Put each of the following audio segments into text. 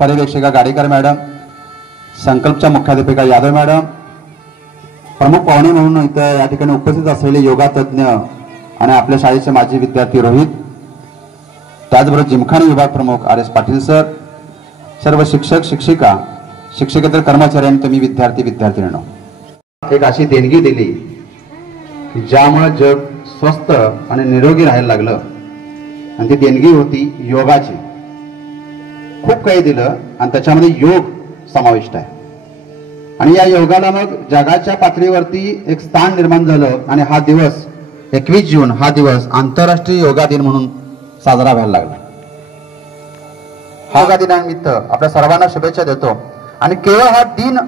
पर्यवेक्षिका Gadekar madam, संकल्पच्या मुख्याध्यापिका Yadav madam, प्रमुख पाहुणे म्हणून इथं या ठिकाणी उपस्थित असलेले योगा तज्ज्ञ आणि आपल्या शाळेचे माजी विद्यार्थी रोहित, त्याचबरोबर जिमखाना विभाग प्रमुख आर एस पाटील सर, सर्व शिक्षक शिक्षिका, शिक्षकेतर कर्मचारी आणि तुम्ही विद्यार्थी-विद्यार्थिनींनो, एक अशी देणगी दिली की ज्यामुळे जग स्वस्थ आणि निरोगी राहायला लागलं आणि ती देणगी होती योगाची. खूप काही दिलं आणि त्याच्यामध्ये योग समाविष्ट आहे आणि या योगाला मग जगाच्या पातळीवरती एक स्थान निर्माण झालं आणि हा दिवस 21 जून हा दिवस आंतरराष्ट्रीय योगा दिन म्हणून साजरा व्हायला लागला. हा योगा दिनानिमित्त आपल्या सर्वांना शुभेच्छा देतो आणि केवळ हा दिन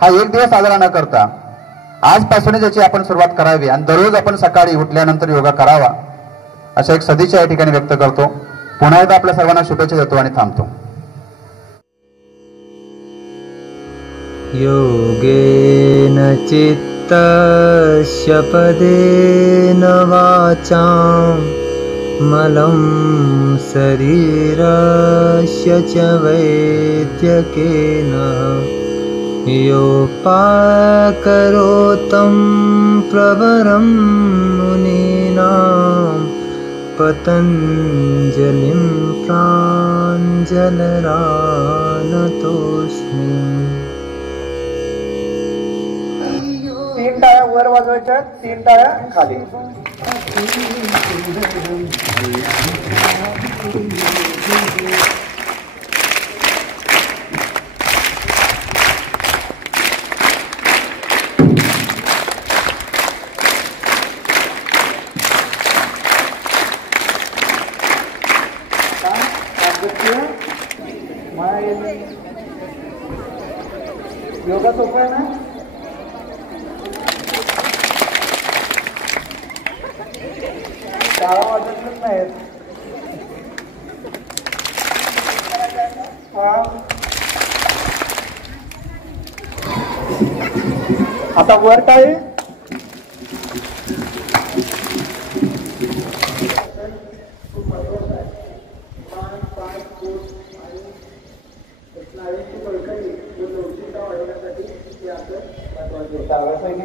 हा एक दिवस साजरा न करता आजपासूनच याची आपण सुरुवात करावी आणि दररोज आपण सकाळी उठल्यानंतर योगा करावा अशा एक सदिच्छा या ठिकाणी व्यक्त करतो. पुन्हा एकदा आपल्या सर्वांना शुभेच्छा देतो आणि थांबतो. योगेन चित्तस्य पदेन वाचां मलं शरीरस्य च वैद्यकेन योपाकरोतं प्रवरं मुनीनां पतञ्जलिं प्राञ्जलरानतोऽस्मि. 3 टाळ्या वर वाजवायच्या, 3 टाळ्या खाली. योगा सोपं आहे ना? शाळा वाजतच नाहीत. आता वर टाळे.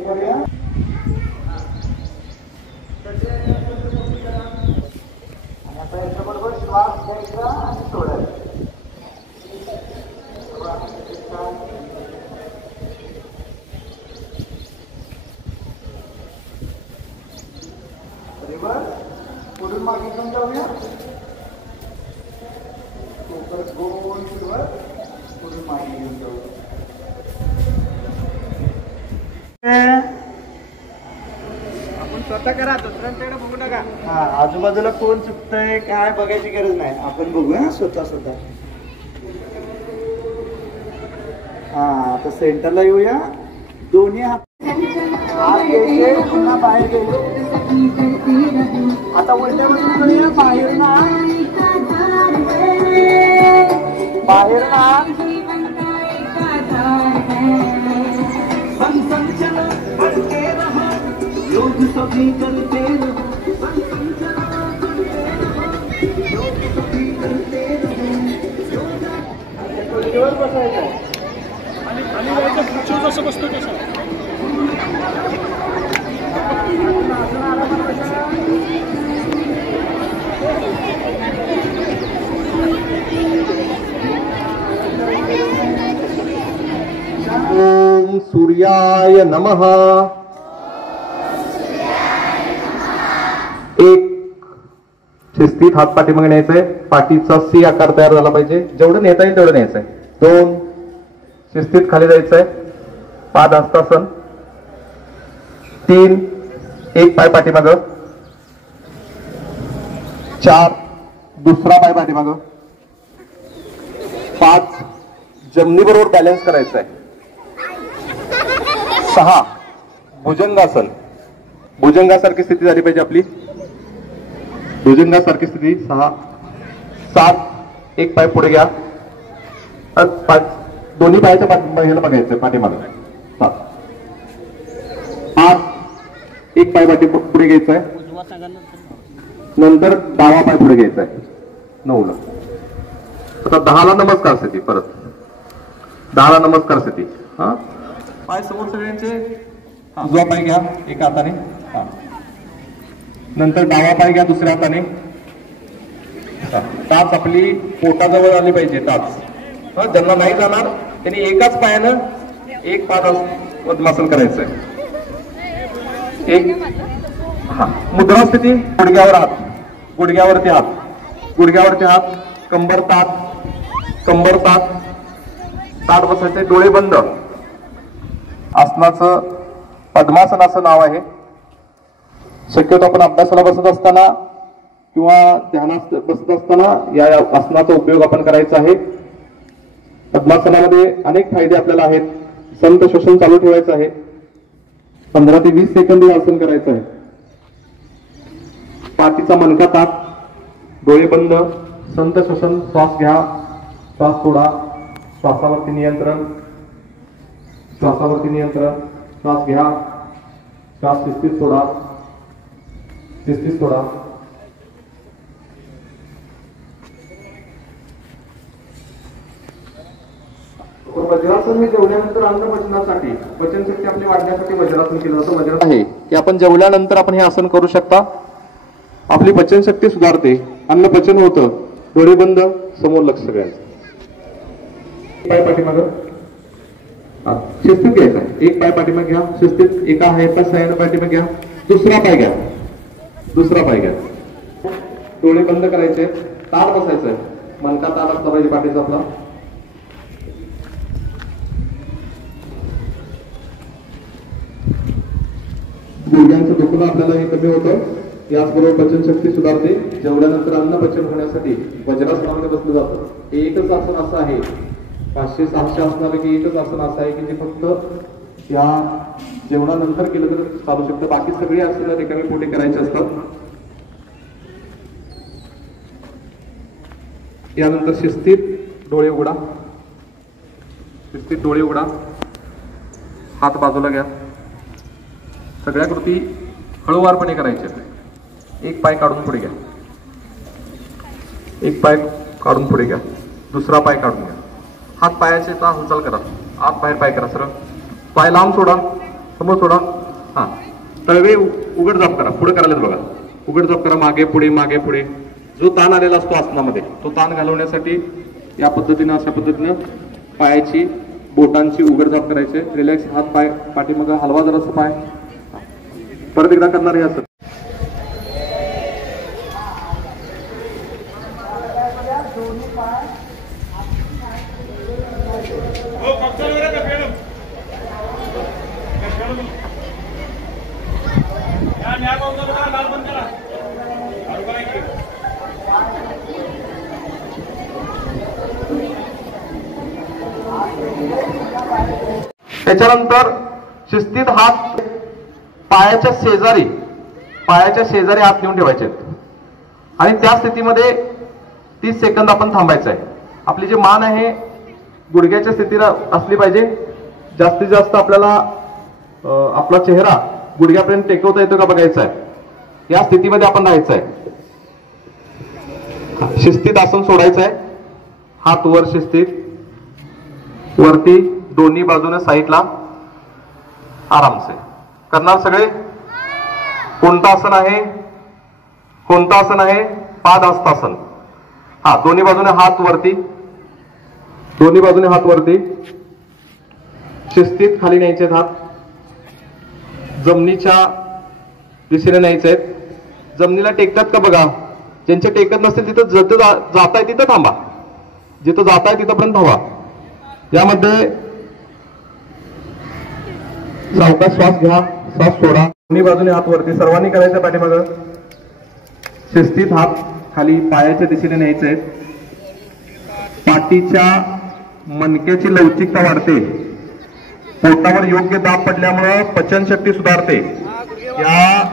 करूया. आता याच्याबरोबर श्वास घ्यायचा आणि सोडायचा. रिवर्स पुढून मागे घेऊन जाऊया. गोल फिरवर पुढून मागे घेऊन जाऊया. आपण स्वतः करा, दुसऱ्यांच्याकडे बघू नका. हा, आजूबाजूला कोण चुकतंय काय बघायची गरज नाही, आपण बघूया स्वतः. हा, आता सेंटरला येऊया. दोन्ही हात घ्यायचे, पुन्हा बाहेर घ्यायचे. आता उलट्या बसून करूया. बाहेर ना योग सभी करते रहो, बसायचं आणि खुर्चीवर कसं बसतो कसं. ओम सूर्याय नमः. एक शिस्तीत हात पाठीमागे न्यायचंय. पाठीचा सी आकार तयार झाला पाहिजे. जेवढं नेता येईल तेवढं न्यायचंय. 2 शिस्तीत खाली जायचंय. पादहस्तासन. 3 एक पाय पाठीमागं. 4 दुसरा पाय पाठीमागं. 5 जमिनी बरोबर बॅलन्स करायचा आहे. 6 भुजंगासन. भुजंगासारखी स्थिती झाली पाहिजे आपली. भुजंगासारखी स्थिती. 6 7 एक पाय पुढे घ्या. 5 दोन्ही पायाच्या ह्याला बघायचं पाठीमागे. 7 8 एक पाय पुढे घ्यायचा आहे. नंतर डावा पाय पुढे घ्यायचा आहे. 9 ला आता 10ला नमस्कार स्थिती, परत 10ला नमस्कार स्थिती. हा, पाय समोर सगळ्यांचे. उजवा पाय घ्या एका हाताने, नंतर डावा पाय घ्या दुसऱ्या हाताने. टाच आपली पोटाजवळ आली पाहिजे, टाच. ज्यांना नाही जाणार त्यांनी एकाच पायानं एक पाद पद्मासन करायचंय. एक. हा, मुद्रा स्थिती. गुडघ्यावर हात, गुडघ्यावरती हात, गुडघ्यावरती हात. कंबर ताट, कंबर ताट, ताट बसायचे, डोळे बंद. आसनाचं पद्मासन असं नाव आहे. शक्यतो आपण अभ्यासाला बसत असताना किंवा ध्यानात बसत असताना या आसनाचा उपयोग आपण करायचा आहे. पद्मासनामध्ये अनेक फायदे आपल्याला आहेत. संत श्वसन चालू ठेवायचं आहे. 15 ते 20 सेकंद हे आसन करायचं आहे. पाठीचा मणका ताट, डोळे बंद, संत श्वसन. श्वास घ्या, श्वास सोडा, श्वासावरती नियंत्रण, श्वासावरती नियंत्रण. श्वास घ्या, श्वास शिस्तीत सोडा, शिस्तीत सोडा. वज्रासन हे जेवल्यानंतर अन्न पचनासाठी, पचनशक्ती आपली वाढण्यासाठी वज्रासन केलं जातं. वज्रासन आहे की आपण जेवल्यानंतर आपण हे आसन करू शकता. आपली पचनशक्ती सुधारते, अन्न पचन होतं. डोळे बंद, समोर लक्ष सगळ्यांचं. पाय पाठीमागं, शिस्तीत घ्यायचा. एक पाय पाठीमाग घ्या, शिस्तीत. एका हाताच्या साहाय्याने पाठीमाग घ्या. दुसरा पाय घ्या, दुसरा पाय घ्या. डोळे बंद करायचे. ताट बसायचंय, मनका ताट असला पाहिजे पाठीचा आपला. गुडघ्यांचं दुखणं आपल्याला हे कमी होतं. याचबरोबर पचनशक्ती सुधारते. जेवल्यानंतर अन्न पचन होण्यासाठी वज्रासनामध्ये बसलं जातं. हे एकच आसन असं आहे, 500-600 आसनापैकी एकच आसन असं आहे की जे फक्त या जेवणानंतर केलं तर चालू शकतं. बाकी सगळी आसनं रिकामी पोटी करायची असतात. यानंतर शिस्तीत डोळे उघडा, शिस्तीत डोळे उघडा. हात बाजूला घ्या. सगळ्या कृती हळूवारपणे करायच्या. एक पाय काढून पुढे घ्या, एक पाय काढून पुढे घ्या, दुसरा पाय काढून घ्या. हात पायाचे हालचाल करा, आत बाहेर पाय करा. सरळ पाय लांब सोडा, समोर सोडा. हा, तळवे उघड जाप करा. पुढे करायला बघा, उघड जाप करा. मागे पुढे, मागे पुढे. जो ताण आलेला असतो आसनामध्ये तो ताण घालवण्यासाठी या पद्धतीनं, अशा पद्धतीनं पायाची बोटांची उघड जाप करायचे. रिलॅक्स. हात पाय पाठीमागं हलवा जरासं पाय. परत एकदा करणार हे असं. त्याच्यानंतर शिस्तीत हात पायाच्या शेजारी, पायाच्या शेजारी हात घेऊन ठेवायचे आणि त्या स्थितीमध्ये 30 सेकंद आपण थांबायचं आहे. आपली जी मान आहे गुडघ्याच्या स्थितीला असली पाहिजे. जास्तीत जास्त आपल्याला आपला चेहरा गुडघ्यापर्यंत टेकवता येतो का बघायचा आहे. या स्थितीमध्ये आपण राहायचं आहे. शिस्तीत आसन सोडायचं आहे. हात वर शिस्तीत, वरती, दोन्ही बाजूने साईडला, आरामसे करणार सगळे. कोणतं आसन आहे, कोणतं आसन आहे? पादहस्तासन. हा, दोन्ही बाजूने हात वरती, दोन्ही बाजूने हात वरती. शिस्तीत खाली न्यायचे हात, जमिनीच्या दिशेने न्यायचे आहेत. जमिनीला टेकतात का बघा. ज्यांचे टेकत नसतील तिथं जिथं जाताय तिथं थांबा, जिथं जाताय तिथंपर्यंत धावा. यामध्ये सावकाश श्वास घ्या, श्वास सोडा. दोन्ही बाजूने हात वरती, सर्वांनी करायचं पाठीमागं. शिस्तीत हात खाली पायाच्या दिशेने न्यायचे आहेत. पाठीच्या मणक्याची लवचिकता वाढते. पोटावर योग्य दाब पडल्यामुळे पचनशक्ती सुधारते. या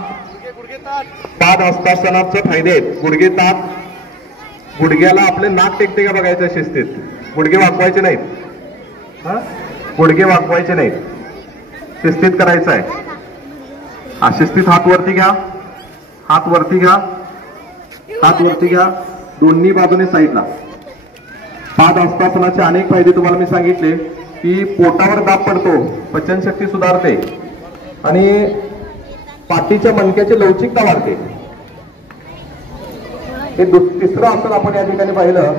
पादहस्तासनाचे फायदे आहेत. गुडघे ताठ, गुडघ्याला आपले नाक टेकते का बघायचं शिस्तीत. गुडघे वाकवायचे नाहीत, गुडघे वाकवायचे नाहीत, शिस्तीत करायचं आहे. हा, शिस्तीत हात वरती घ्या, हात वरती घ्या, हात वरती घ्या. दोन्ही बाजूने साईडला. पाद हस्तासनाचे अनेक फायदे तुम्हाला मी सांगितले की पोटावर दाब पडतो, पचनशक्ती सुधारते आणि पाठीच्या मणक्याची लवचिकता वाढते. हे तिसरं आसन आपण या ठिकाणी पाहिलं